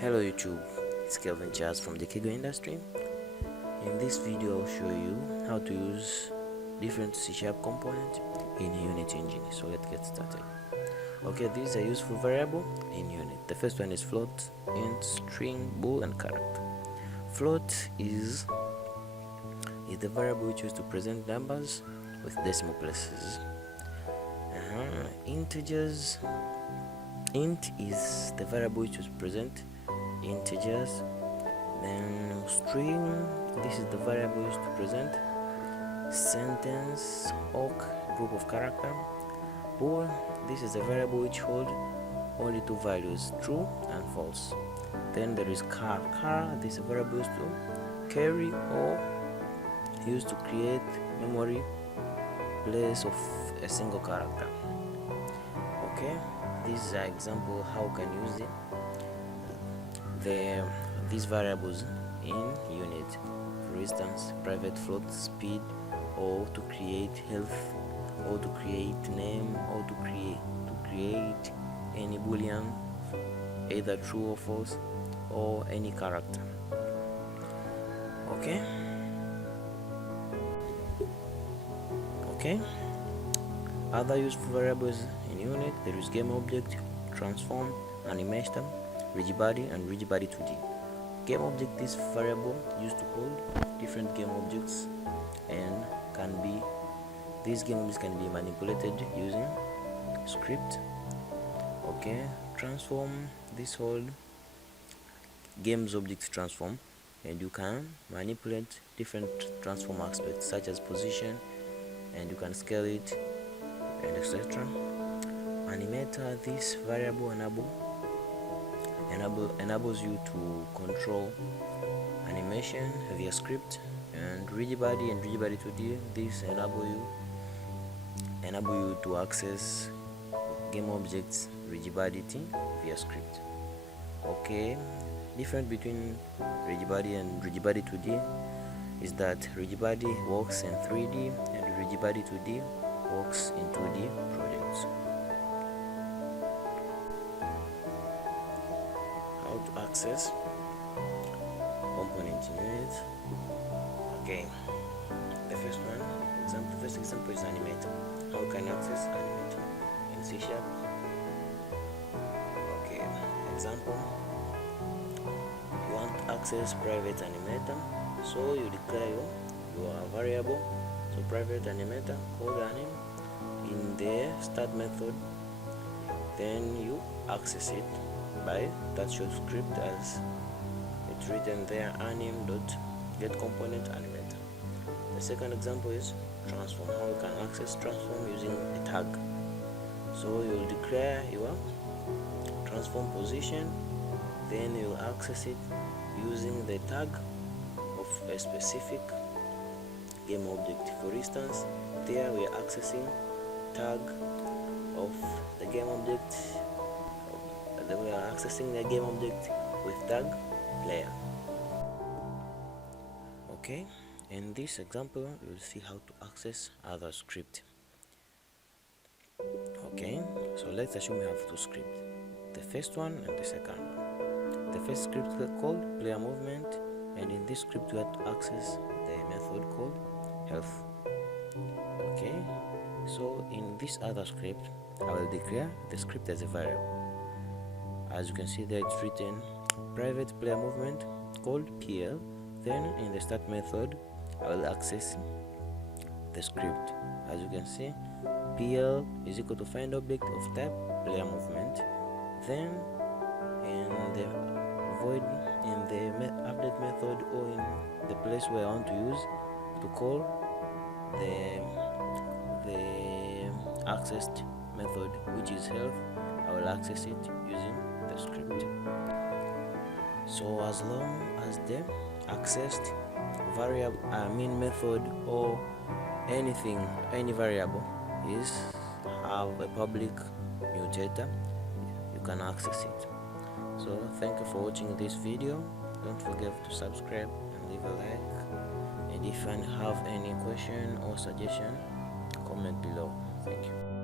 Hello YouTube, it's Kelvin Jazz from the Kigo industry. In this video I'll show you how to use different C# components in Unit engine. So let's get started. Okay, these are useful variable in Unit. The first one is float, int, string, bool, and character. Float is the variable which used to present numbers with decimal places. Integers. Int is the variable which is present integers. Then string, this is the variable used to present sentence or group of character. Bool, this is the variable which hold only two values, true and false. Then there is char. Char, this is a variable used to carry or used to create memory place of a single character. Okay, this is an example how we can use these variables in Unit. For instance, private float, speed, or to create health, or to create name, or to create any boolean, either true or false, or any character. Okay. Other useful variables in Unit, there is game object, transform, animation, rigidbody, and rigidbody 2D. Game object is variable used to hold different game objects and these game objects can be manipulated using script. Okay, transform, this hold games objects transform, and you can manipulate different transform aspects such as position, and you can scale it and etc. Animator, this variable enables you to control animation via script. And rigidbody and rigidbody 2D, this enable you to access game objects rigidbody via script. Okay, difference between rigidbody and rigidbody 2D is that rigidbody works in 3D and rigidbody 2D works in 2D projects. How to access component in Unit. Okay, the first example is animator. How can you access animator in C#? Okay, example, you want to access private animator, so you declare your variable, so private animator called anim in the start method, then you access it by that short script as it's written there, anim.get component animator. The second example is transform. How you can access transform using a tag. So you'll declare your transform position, then you'll access it using the tag of a specific game object. For instance, there we are accessing tag of the game object. We are accessing the game object with tag player. Okay, in this example you'll see how to access other script. Okay, so let's assume we have two scripts, the first one and the second one. The first script is called player movement, and in this script we have to access the method called health. Okay, so in this other script I will declare the script as a variable. As you can see there, it's written private player movement called PL. Then in the start method I will access the script. As you can see, PL is equal to find object of type player movement. Then in the void, in the update method, or in the place where I want to use to call the accessed method, which is health, I will access it using the script. So as long as the accessed variable, method or any variable have a public mutator, you can access it. So thank you for watching this video. Don't forget to subscribe and leave a like, and if you have any question or suggestion, comment below. Thank you.